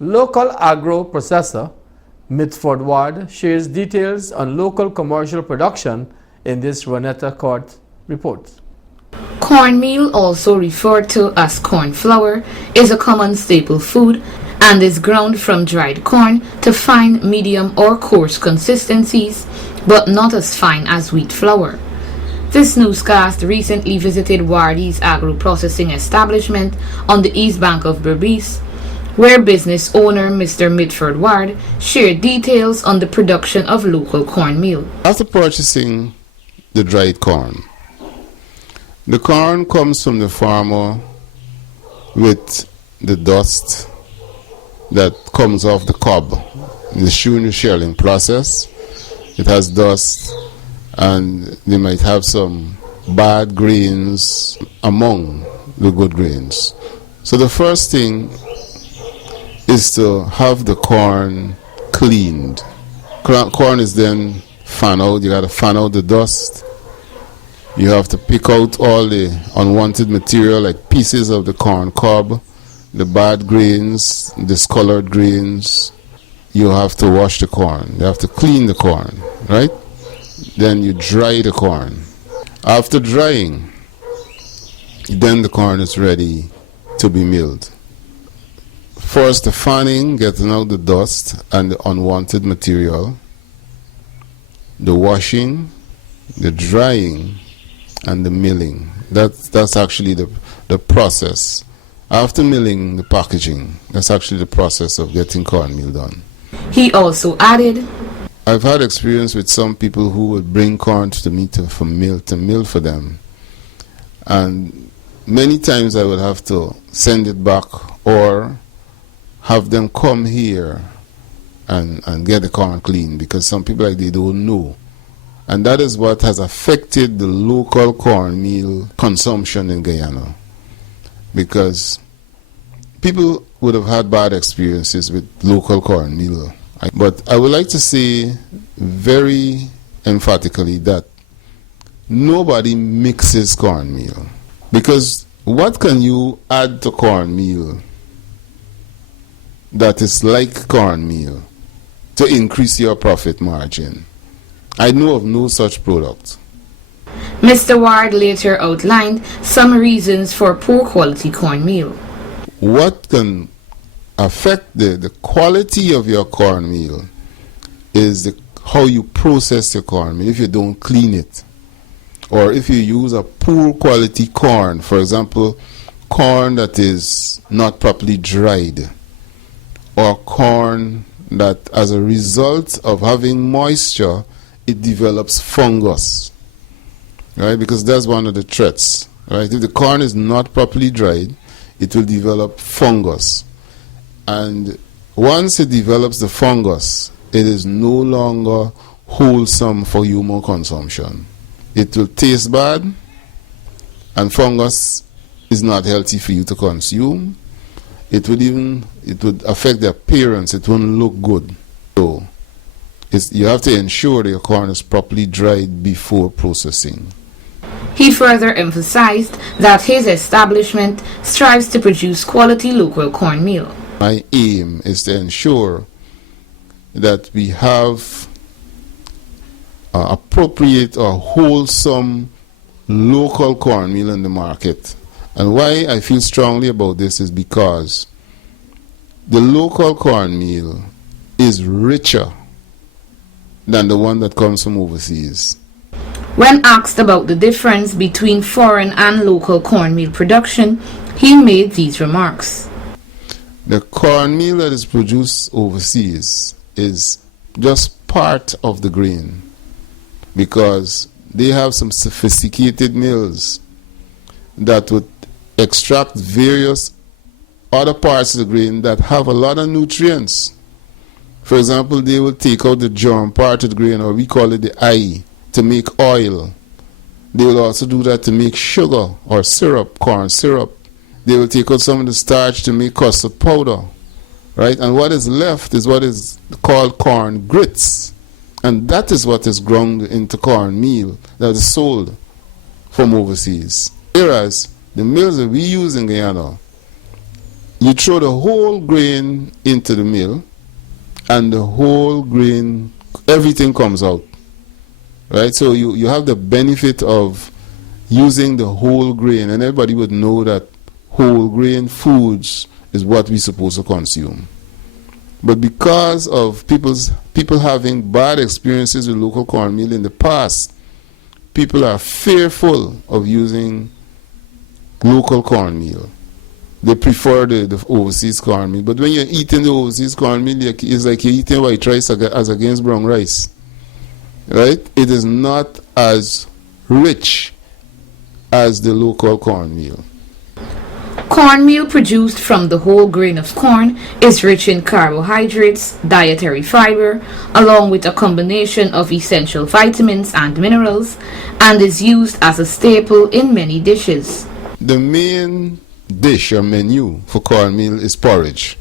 Local agro processor Mitford Ward shares details on local commercial production in this Ronetta Court report. Cornmeal, also referred to as corn flour, is a common staple food and is ground from dried corn to fine, medium, or coarse consistencies, but not as fine as wheat flour. This newscast recently visited Wardy's agro-processing establishment on the east bank of Berbice, where business owner Mr. Mitford Ward shared details on the production of local cornmeal. After purchasing the dried corn, the corn comes from the farmer with the dust that comes off the cob. During the shelling process, it has dust, and they might have some bad grains among the good grains. So the first thing is to have the corn cleaned. Corn is then fan out. You got to fan out the dust. You have to pick out all the unwanted material, like pieces of the corn cob, the bad grains, discolored grains. You have to wash the corn. You have to clean the corn, right? Then you dry the corn. After drying, then the corn is ready to be milled. First, the fanning, getting out the dust and the unwanted material, the washing, the drying, and the milling. That's actually the process. After milling, the packaging. That's actually the process of getting cornmeal done. He also added, I've had experience with some people who would bring corn to me to mill for them. And many times I would have to send it back or have them come here and get the corn clean, because some people, like, they don't know. And that is what has affected the local cornmeal consumption in Guyana, because people would have had bad experiences with local cornmeal. But I would like to say very emphatically that nobody mixes cornmeal, because what can you add to cornmeal that is like cornmeal to increase your profit margin? I know of no such product. Mr. Ward later outlined some reasons for poor quality cornmeal. What can affect the quality of your cornmeal is how you process your cornmeal. If you don't clean it, or if you use a poor quality corn, for example, corn that is not properly dried, or corn that as a result of having moisture, it develops fungus, right? Because that's one of the threats, right? If the corn is not properly dried, it will develop fungus. And once it develops the fungus, it is no longer wholesome for human consumption. It will taste bad, and fungus is not healthy for you to consume. It would affect the appearance. It won't look good. So you have to ensure that your corn is properly dried before processing. He further emphasized that his establishment strives to produce quality local cornmeal. My aim is to ensure that we have appropriate or wholesome local cornmeal in the market. And why I feel strongly about this is because the local cornmeal is richer than the one that comes from overseas. When asked about the difference between foreign and local cornmeal production, he made these remarks. The cornmeal that is produced overseas is just part of the grain, because they have some sophisticated mills that would extract various other parts of the grain that have a lot of nutrients. For example, they will take out the germ part of the grain, or we call it the eye, to make oil. They will also do that to make sugar or syrup, corn syrup. They will take out some of the starch to make custard powder, right? And what is left is what is called corn grits. And that is what is ground into cornmeal that is sold from overseas. Whereas the mills that we use in Guyana you throw the whole grain into the mill, and the whole grain, everything comes out. Right? So you have the benefit of using the whole grain, and everybody would know that whole grain foods is what we're supposed to consume. But because of people having bad experiences with local cornmeal in the past, people are fearful of using local cornmeal. They prefer the overseas cornmeal. But when you're eating the overseas cornmeal, it's like you're eating white rice as against brown rice. Right? It is not as rich as the local cornmeal. Cornmeal produced from the whole grain of corn is rich in carbohydrates, dietary fiber, along with a combination of essential vitamins and minerals, and is used as a staple in many dishes. The main dish or menu for cornmeal is porridge.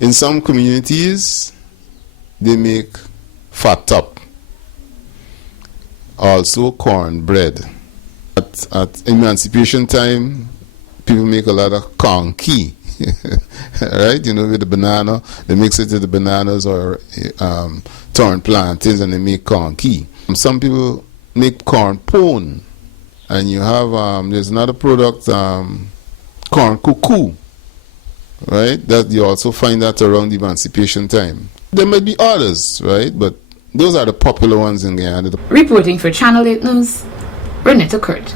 In some communities, they make fat top. Also cornbread. At emancipation time, people make a lot of conky, right? You know, with the banana, they mix it with the bananas or torn plantains, and they make conky. Some people make corn pone, and you have there's another product, corn cuckoo, right? That you also find that around emancipation time. There might be others, right? But those are the popular ones in Guyana. Reporting for Channel 8 News, Renetta Kurt.